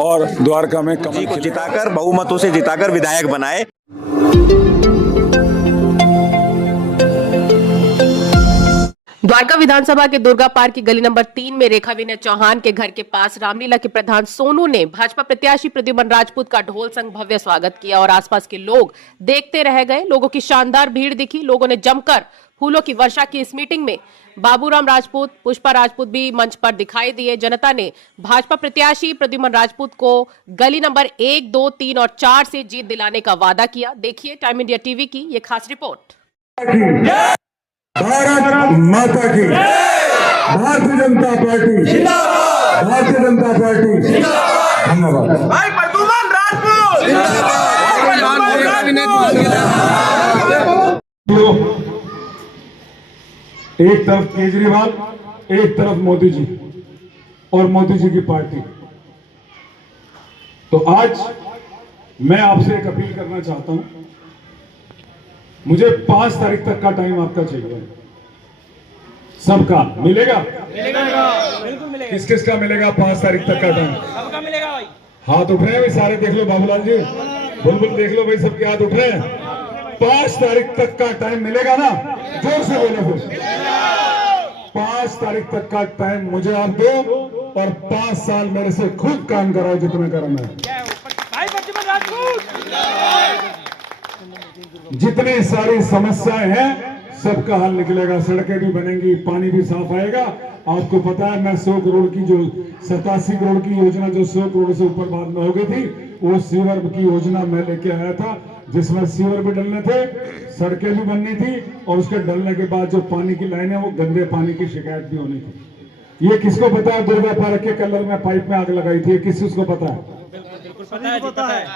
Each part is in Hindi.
और द्वारका में जी को जिताकर, बहुमतों से जिताकर विधायक बनाए। द्वारका विधानसभा के दुर्गा पार्क की गली नंबर 3 में रेखा विनय चौहान के घर के पास रामलीला के प्रधान सोनू ने भाजपा प्रत्याशी प्रद्युमन राजपूत का ढोल संग भव्य स्वागत किया और आसपास के लोग देखते रह गए। लोगों की शानदार भीड़ दिखी। लोगों ने जमकर फूलों की वर्षा की। इस मीटिंग में बाबूराम राजपूत, पुष्पा राजपूत भी मंच पर दिखाई दिए। जनता ने भाजपा प्रत्याशी प्रद्युमन राजपूत को गली नंबर 1, 2, 3 और 4 से जीत दिलाने का वादा किया। देखिए टाइम इंडिया टीवी की ये खास रिपोर्ट। भारत माता की, भारतीय जनता पार्टी जिंदाबाद, भारतीय जनता पार्टी जिंदाबाद। धन्यवाद। भाई प्रद्युमन राजपूत एक तरफ केजरीवाल, एक तरफ मोदी जी और मोदी जी की पार्टी। तो आज मैं आपसे एक अपील करना चाहता हूं, मुझे 5 तारीख तक का टाइम आपका चाहिए। सबका मिलेगा? बिल्कुल मिलेगा। किस किस का मिलेगा 5 तारीख तक का टाइम? सबका मिलेगा भाई। हाथ उठ रहे हैं भाई, सारे देख लो। बाबूलाल जी, बुलबुल देख लो भाई, सबके हाथ उठ रहे हैं। 5 तारीख तक का टाइम मिलेगा ना? जोर से बोलो फिर। 5 तारीख तक का टाइम मुझे आप दो और 5 साल मेरे से खुद काम कराओ जितना करना है। भाई प्रद्युमन राजपूत। जितनी सारी समस्याएं हैं सबका हल निकलेगा। सड़कें भी बनेंगी, पानी भी साफ आएगा। आपको पता है मैं 100 करोड़ की जो 87 करोड़ की योजना जो 100 करोड़ से ऊपर बाद में हो गई थी, वो सीवर की योजना मैं लेके आया था, जिसमें सीवर भी डलने थे, सड़कें भी बननी थी और उसके डलने के बाद जो पानी की लाइन है वो गंदे पानी की शिकायत भी होनी थी। ये किसको पता है? दुर्गा पार्क के कलर में पाइप में आग लगाई थी, किसको पता है?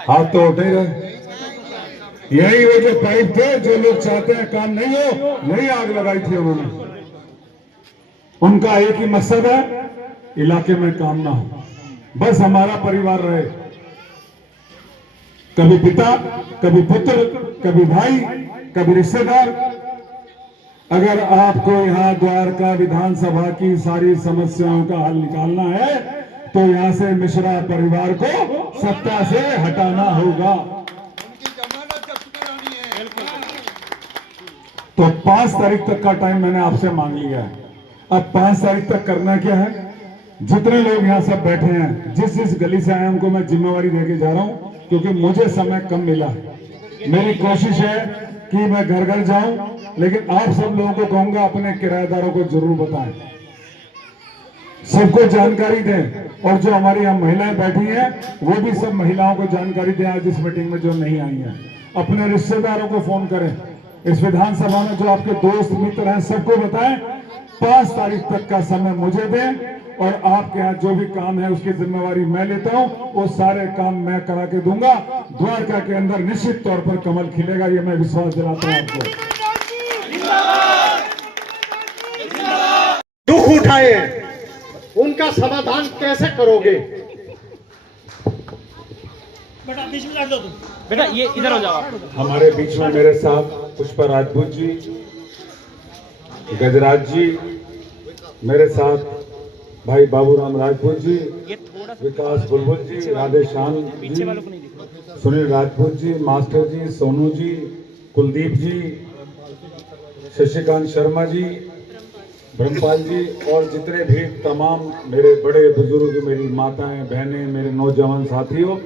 हाथ तो उठे रहे। यही वो जो पाइप थे जो लोग चाहते हैं काम नहीं हो, नहीं आग लगाई थी उन्होंने। उनका एक ही मकसद है, इलाके में काम ना हो, बस हमारा परिवार रहे। कभी पिता, कभी पुत्र, कभी भाई, कभी रिश्तेदार। अगर आपको यहां द्वारका विधानसभा की सारी समस्याओं का हल निकालना है तो यहां से मिश्रा परिवार को सत्ता से हटाना होगा। तो 5 तारीख तक का टाइम मैंने आपसे मांग लिया है। अब 5 तारीख तक करना क्या है? जितने लोग यहाँ सब बैठे हैं, जिस गली से आए उनको मैं जिम्मेवारी देके जा रहा हूं, क्योंकि मुझे समय कम मिला। मेरी कोशिश है कि मैं घर घर जाऊं, लेकिन आप सब लोगों को कहूंगा अपने किराएदारों को जरूर बताएं, सबको जानकारी दें। और जो हमारी यहाँ महिलाएं बैठी हैं वो भी सब महिलाओं को जानकारी दें आज इस मीटिंग में जो नहीं आई हैं। अपने रिश्तेदारों को फोन करें, इस विधानसभा में जो आपके दोस्त मित्र हैं सबको बताएं। 5 तारीख तक का समय मुझे दें और आपके यहाँ जो भी काम है उसकी जिम्मेवारी मैं लेता हूं, वो सारे काम मैं करा के दूंगा। द्वारका के अंदर निश्चित तौर पर कमल खिलेगा, ये मैं विश्वास दिलाता हूं आपको। दुख उठाए, उनका समाधान कैसे करोगे? बेटा बीच में लड़ दो तुम। बेटा ये इधर हो जाओ। हमारे बीच में मेरे साथ पुष्पा राजपूत जी, गजराज जी, मेरे साथ भाई बाबूराम राजपूत जी, विकास बुलबुल जी, राधेश्याम जी, सुनील राजपूत जी, मास्टर जी, सोनू जी, कुलदीप जी, शशिकांत शर्मा जी, ब्रह्मपाल जी और जितने भी तमाम मेरे बड़े बुजुर्ग, मेरी माताएं, बहनें, मेरे नौजवान साथियों,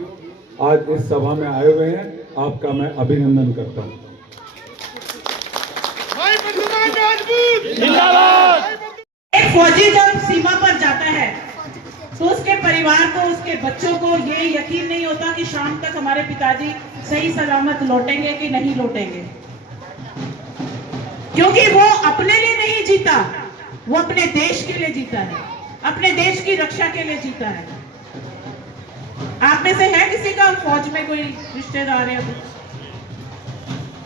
आज इस सभा में आए हुए हैं, आपका मैं अभिनंदन करता हूं। एक फौजी जब सीमा पर जाता है तो उसके परिवार को, उसके बच्चों को ये यकीन नहीं होता कि शाम तक हमारे पिताजी सही सलामत लौटेंगे कि नहीं लौटेंगे, क्योंकि वो अपने लिए नहीं जीता, वो अपने देश के लिए जीता है, अपने देश की रक्षा के लिए जीता है। आप में से है किसी का फौज में कोई रिश्तेदार है?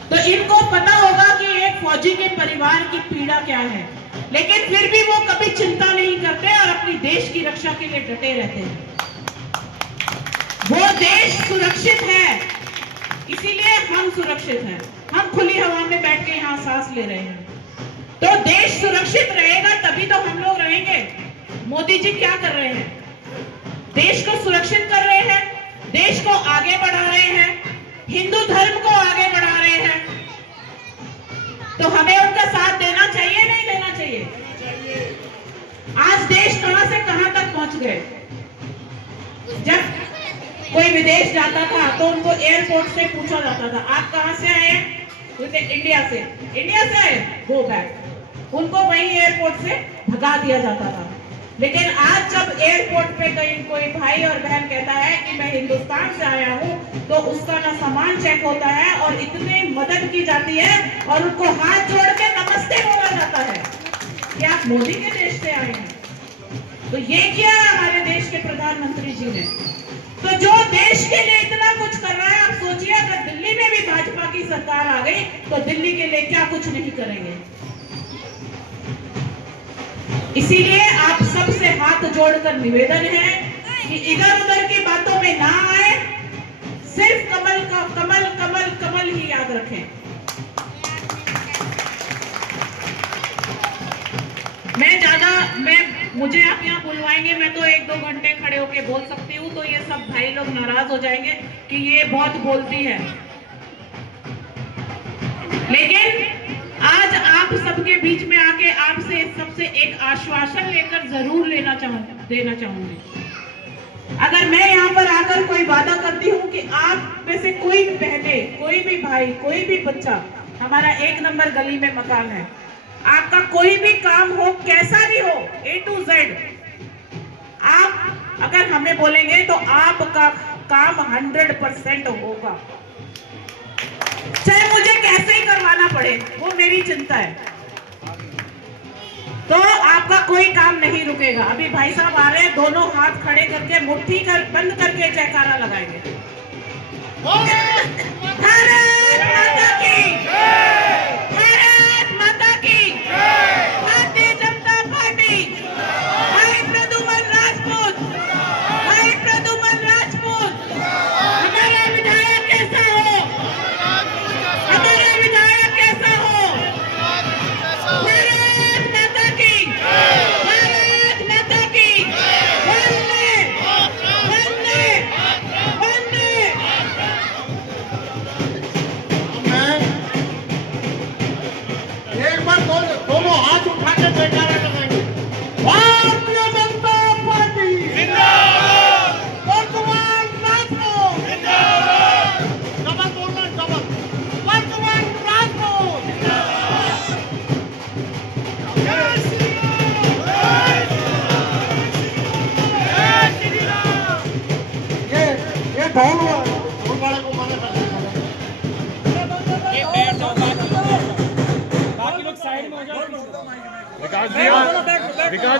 तो इनको पता होगा कि एक फौजी के परिवार की पीड़ा क्या है, लेकिन फिर भी वो कभी चिंता नहीं करते और अपनी देश की रक्षा के लिए डटे रहते हैं। वो देश सुरक्षित है, इसीलिए हम सुरक्षित हैं। हम खुली हवा में बैठ के यहाँ सांस ले रहे हैं। तो देश सुरक्षित रहेगा तभी तो हम लोग रहेंगे। मोदी जी क्या कर रहे हैं? देश को सुरक्षित कर रहे हैं आगे बढ़ा रहे हैं, हिंदू धर्म को आगे बढ़ा रहे हैं, तो हमें उनका साथ देना चाहिए नहीं देना चाहिए? आज देश कहां से कहां तक पहुंच गए। जब कोई विदेश जाता था तो उनको एयरपोर्ट से पूछा जाता था, आप कहां से आए हैं? इंडिया से। इंडिया से आए, गो बैक। उनको वही एयरपोर्ट से भगा दिया जाता था। लेकिन आज जब एयरपोर्ट पे कोई भाई और बहन कहता है कि मैं हिंदुस्तान से आया हूँ, तो उसका ना सामान चेक होता है और इतनी मदद की जाती है और उनको हाथ जोड़ के नमस्ते बोला जाता है कि आप मोदी के देश से आए हैं। तो ये किया हमारे देश के प्रधानमंत्री जी ने। तो जो देश के लिए इतना कुछ कर रहा है, आप सोचिए अगर दिल्ली में भी भाजपा की सरकार आ गई तो दिल्ली के लिए क्या कुछ नहीं करेंगे। इसीलिए आप सबसे हाथ जोड़कर निवेदन है कि इधर उधर की बातों में ना आए, सिर्फ कमल का कमल कमल कमल ही याद रखें। मुझे आप यहाँ बुलवाएंगे, मैं तो 1-2 घंटे खड़े होके बोल सकती हूँ, तो ये सब भाई लोग नाराज हो जाएंगे कि ये बहुत बोलती है। लेकिन आज आप सबके बीच में आके आपसे सबसे एक आश्वासन लेकर जरूर देना चाहूंगी। अगर मैं यहाँ पर आकर कोई वादा करती हूँ कि आप में से कोई भी बहने, कोई भी भाई, कोई भी बच्चा, हमारा 1 नंबर गली में मकान है, आपका कोई भी काम हो, कैसा भी हो, A to Z, आप अगर हमें बोलेंगे तो आपका काम 100% होगा, चाहे मुझे कैसे ही करवाना पड़े, वो मेरी चिंता है। तो आपका कोई काम नहीं रुकेगा। अभी भाई साहब आ रहे हैं, दोनों हाथ खड़े करके मुट्ठी बंद करके जयकारा लगाएंगे। भारत माता की, भारत माता की, भारतीय जनता पार्टी, भाई प्रद्युमन राजपूत, भाई प्रद्युमन राजपूत, हमारा विधायक कैसा हो, हमारा विधायक कैसा हो, भारत माता की, भारत माता की, वंदे वंदे वंदे। एक बार दोनों हाथ उठा के जयकारा लगाएंगे। भारतीय जनता पार्टी जिंदाबाद, प्रद्युमन राजपूत जिंदाबाद, डबल बोलना, डबल, प्रद्युमन राजपूत जिंदाबाद, जय श्री राम, जय श्री राम। ये ढोल वाले को मना कर दो। बाकी लोग साइड में हो जाओ। विकास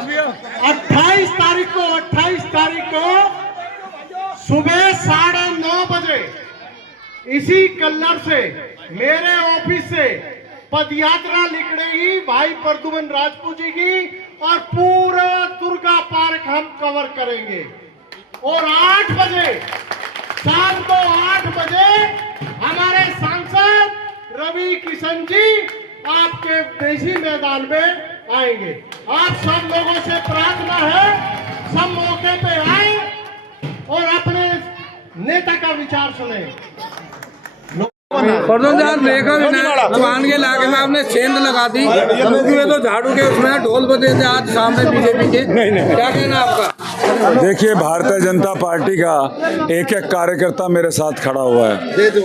भैया 28 तारीख को सुबह 9:30 बजे इसी कल्लर से, मेरे ऑफिस से पदयात्रा निकलेगी भाई प्रद्युमन राजपूत जी की, और पूरा दुर्गा पार्क हम कवर करेंगे। और 8 बजे, शाम को 8 बजे हमारे सांसद रवि किशन जी आपके देसी मैदान में आएंगे। आप सब लोगों से प्रार्थना है, सब मौके पे आए और अपने नेता का विचार सुने। दुकान के इलाके में आपने सेंध लगा दी, तो झाड़ू के उसमें ढोल बजे थे आज सामने बीजेपी के, क्या कहना आपका? देखिए, भारतीय जनता पार्टी का एक एक कार्यकर्ता मेरे साथ खड़ा हुआ है,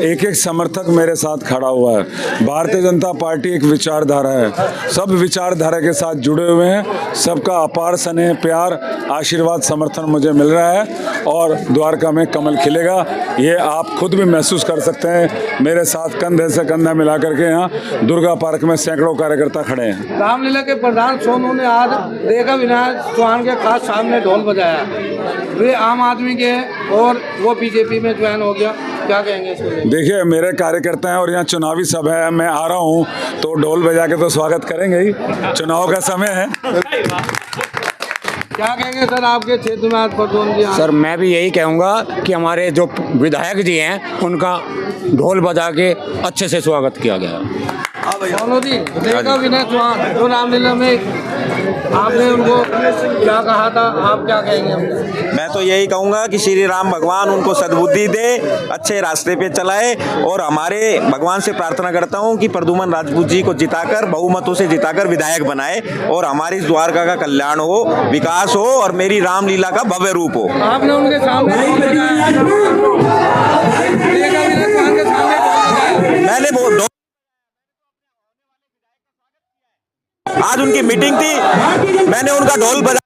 एक एक समर्थक मेरे साथ खड़ा हुआ है। भारतीय जनता पार्टी एक विचारधारा है, सब विचारधारा के साथ जुड़े हुए हैं। सबका अपार स्नेह, प्यार, आशीर्वाद, समर्थन मुझे मिल रहा है और द्वारका में कमल खिलेगा, ये आप खुद भी महसूस कर सकते हैं। मेरे साथ कंधे से कंधा मिला करके यहाँ दुर्गा पार्क में सैकड़ों कार्यकर्ता खड़े हैं। रामलीला के प्रधान सोनू ने आज देखा विनायक चौहान के खास सामने ढोल बजाया, वे आम आदमी के और वो बीजेपी में ज्वाइन हो गया, क्या कहेंगे इसको? देखिए, मेरे कार्यकर्ता हैं और यहाँ चुनावी सभा है, मैं आ रहा हूँ तो ढोल बजा के तो स्वागत करेंगे ही, चुनाव का समय है। क्या कहेंगे सर आपके क्षेत्र में आज प्रद्युमन जी? सर मैं भी यही कहूँगा कि हमारे जो विधायक जी हैं उनका ढोल बजा के अच्छे से स्वागत किया गया। सोनू जी, देखा विनय चौहान जो रामलीला में आपने उनको क्या कहा था, आप क्या कहेंगे? मैं तो तो यही कहूंगा कि श्री राम भगवान उनको सद्बुद्धि दे, अच्छे रास्ते पे चलाए, और हमारे भगवान से प्रार्थना करता हूं कि प्रद्युमन राजपूत जी को जिताकर, बहुमतों से जिताकर विधायक बनाए, और हमारी इस द्वारका का कल्याण हो, विकास हो, और मेरी रामलीला का भव्य रूप हो। आपने उनके सामने मैंने आज उनकी मीटिंग थी, मैंने उनका ढोल बजा